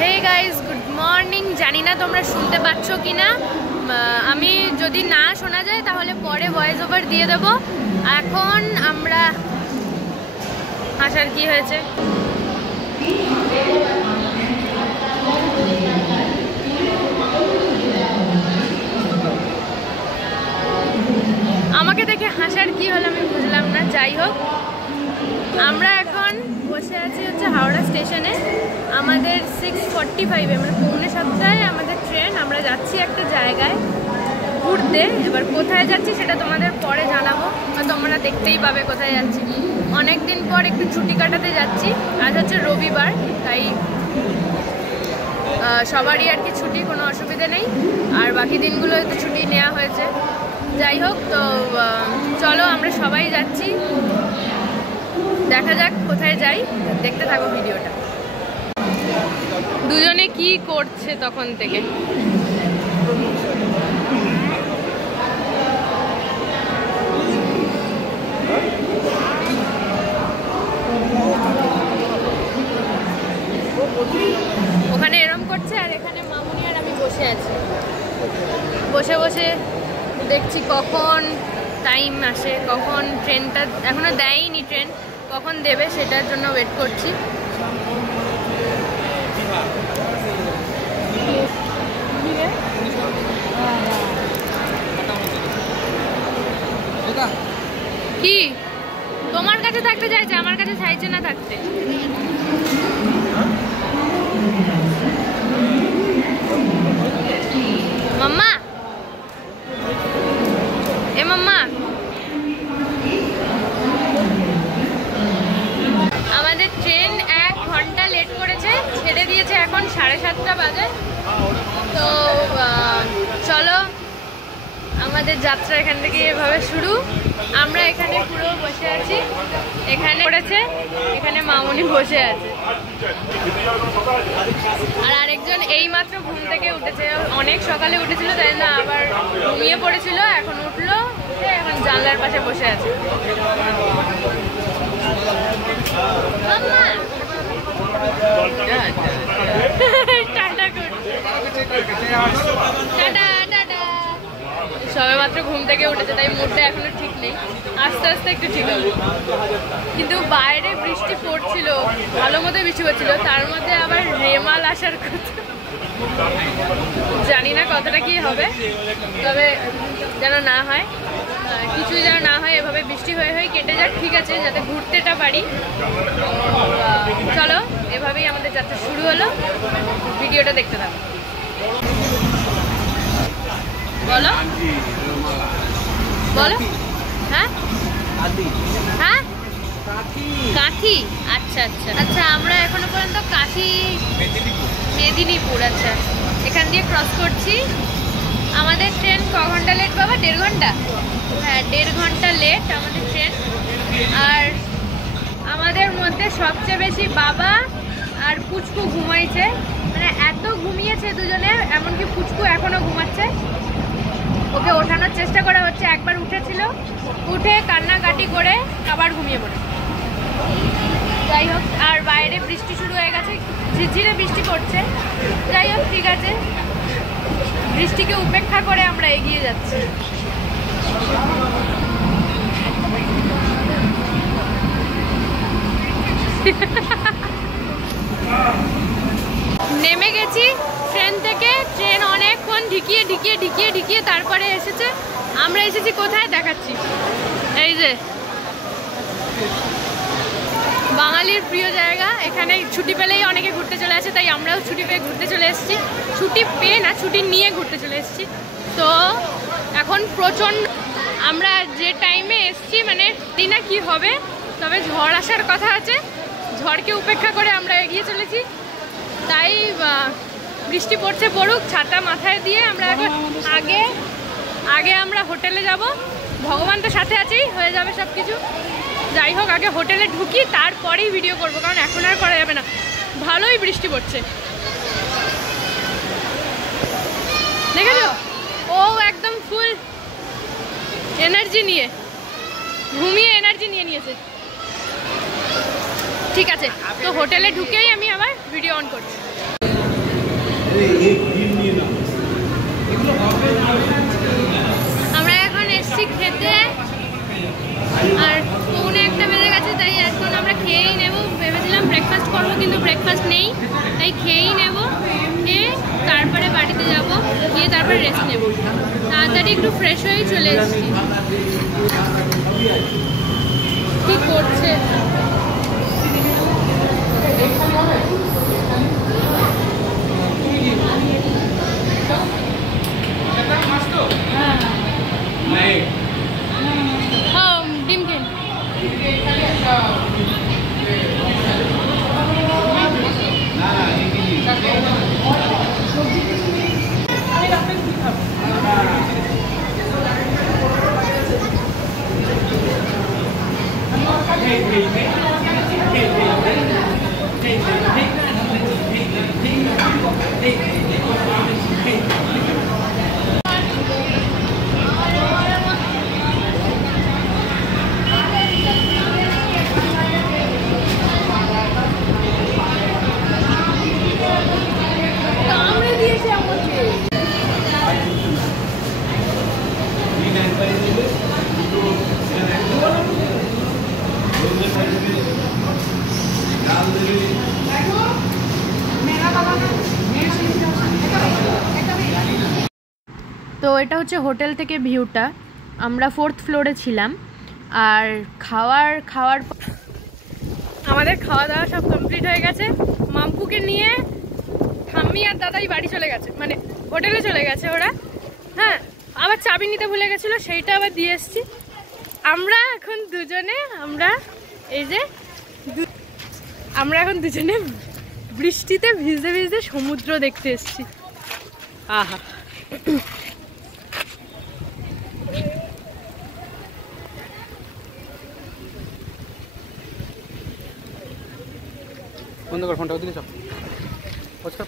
Hey guys, good morning. জানি না তোমরা শুনতে পাচ্ছ কি না। আমি যদি না শোনা যায় তাহলে পরে ভয়েস ওভার দিয়ে দেব। এখন আমরা আসার কি হয়েছে, আমাকে দেখে হাসার কি হলো আমি বুঝলাম না। যাই হোক, আমরা এখন বসে আছি হচ্ছে হাওড়া স্টেশনে। আমাদের 6:45 মানে 6:45 আমাদের ট্রেন। আমরা যাচ্ছি একটা জায়গায় ঘুরতে। এবার কোথায় যাচ্ছি সেটা তোমাদের পরে জানাবো, তোমরা দেখতেই পাবে কোথায় যাচ্ছি। অনেক দিন পর একটু ছুটি কাটাতে যাচ্ছি। আজ হচ্ছে রবিবার, তাই সবারই আর কি ছুটি, কোনো অসুবিধে নেই। আর বাকি দিনগুলো একটু ছুটি নেওয়া হয়েছে। যাই হোক, তো চলো আমরা সবাই যাচ্ছি, দেখা যাক কোথায় যাই। দেখতে থাকো ভিডিওটা। দুজনে কি করছে তখন থেকে। ওখানে এরম করছে আর এখানে মামুনি আর আমি বসে আছি। বসে বসে দেখছি কখন টাইম আসে, কখন ট্রেনটা, এখনো দেয়নি ট্রেন, কখন দেবে সেটার জন্য ওয়েট করছি। কি তোমার কাছে থাকতে চাইছে, আমার কাছে চাইছে না থাকতে। মাম্মা, এ মাম্মা, আমাদের ট্রেন 1 ঘন্টা লেট করেছে, ছেড়ে দিয়েছে এখন 7:30 বাজে। তো চলো, আমাদের যাত্রা এখান থেকে এভাবে শুরু। আমরা এখানে পুরো বসে আছি, এখানে পড়েছে, এখানে মামুনি বসে আছে। আর আরেকজন এইমাত্র ঘুম থেকে উঠেছে, অনেক সকালে উঠেছিল, তাই না আবার ঘুমিয়ে পড়েছিল, এখন উঠলো, উঠে এখন জানলার পাশে বসে আছে। সবে মাত্র ঘুম থেকে উঠেছে, তাই মুডটা এখনো ঠিক নেই, আস্তে আস্তে একটু ঠিক হবে। কিন্তু বাইরে বৃষ্টি পড়ছিল, ভালো মতো বৃষ্টি পড়ছিল, তার মধ্যে আবার রেমাল আসার কথা। জানি না কতটা কি হবে, তবে যেন না হয়, কিছুই যেন না হয়, এভাবে বৃষ্টি হয়ে হয়ে কেটে যাক, ঠিক আছে, যাতে ঘুরতেটা পারি। চলো, এভাবেই আমাদের যাত্রা শুরু হলো, ভিডিওটা দেখতে থাকো। বলো বলো। হ্যাঁ হ্যাঁ, কাঁথি। আচ্ছা আচ্ছা আচ্ছা, আমরা এখনো পর্যন্ত কাঁথি মেদিনীপুর, আচ্ছা, এখান দিয়ে ক্রস করছি। আমাদের ট্রেন ক ঘন্টা লেট বাবা? 1.5 ঘন্টা। হ্যাঁ, 1.5 ঘন্টা লেট আমাদের ট্রেন। আর আমাদের মধ্যে সবচেয়ে বেশি বাবা আর পুচকু ঘুমাইছে, মানে এত ঘুমিয়েছে দুজনে, এমনকি পুচকু এখনো ঘুমাচ্ছে। ওকে ওঠানোর চেষ্টা করা হচ্ছে, একবার উঠেছিল, উঠে কান্নাকাটি করে আবার ঘুমিয়ে পড়ে। যাই হোক, আর বাইরে বৃষ্টি শুরু হয়ে গেছে, ঝিরঝিরে বৃষ্টি পড়ছে। যাই হোক, ঠিক আছে, বৃষ্টিকে উপেক্ষা করে আমরা এগিয়ে যাচ্ছি। নেমে গেছি ট্রেন থেকে। ট্রেন অনেকক্ষণ ঢিকিয়ে ঢিকিয়ে ঢিকিয়ে ঢিকিয়ে তারপরে এসেছে। আমরা এসেছি কোথায় দেখাচ্ছি, এই যে বাঙালির প্রিয় জায়গা। এখানে ছুটি পেলেই অনেকে ঘুরতে চলে আসে, তাই আমরাও ছুটি পেয়ে ঘুরতে চলে এসেছি। ছুটি পেয়ে না, ছুটি নিয়ে ঘুরতে চলে এসেছি। তো এখন প্রচণ্ড, আমরা যে টাইমে এসেছি মানে দিনা কি হবে, তবে ঝড় আসার কথা আছে। ঝড়কে উপেক্ষা করে আমরা এগিয়ে চলেছি, তাই বৃষ্টি পড়ছে, পড়ুক, ছাতা মাথায় দিয়ে আমরা এখন আগে আমরা হোটেলে যাব। ভগবান তো সাথে আছেই, হয়ে যাবে সব কিছু। যাই হোক, আগে হোটেলে ঢুকি, তারপরেই ভিডিও করব, কারণ এখন আর করা যাবে না, ভালোই বৃষ্টি পড়ছে। দেখেছো, ও একদম ফুল এনার্জি নিয়ে, ঘুমিয়ে এনার্জি নিয়ে নিয়েছে। ঠিক আছে, তো হোটেলে ঢুকেই আমি আবার ভিডিও অন করছি। আমরা এখন এসছি খেতে, আর 1:45 বেজে গেছে, তাই এখন আমরা খেয়েই নেব। ভেবেছিলাম ব্রেকফাস্ট করবো, কিন্তু ব্রেকফাস্ট নেই, তাই খেয়েই নেব। খেয়ে তারপরে বাড়িতে যাব, গিয়ে তারপরে রেস্ট নেব। তাড়াতাড়ি একটু ফ্রেশ হয়েই চলে এসেছি। কি করছে? ডিম খেন। তো এটা হচ্ছে হোটেল থেকে ভিউটা। আমরা 4th ফ্লোরে ছিলাম, আর আমাদের খাওয়া দাওয়া সব কমপ্লিট হয়ে গেছে। মাম্পুকে নিয়ে ঠাম্মি আর দাদাই বাড়ি চলে গেছে, মানে হোটেলে চলে গেছে ওরা। হ্যাঁ, আবার চাবি নিতে ভুলে গেছিলো, সেইটা আবার দিয়ে এসছি। আমরা এখন দুজনে বৃষ্টিতে ভিজতে ভিজতে সমুদ্র দেখতে এসছি। আহা, বন্ধ কর ফোনটা, ওদিকে সব পছকা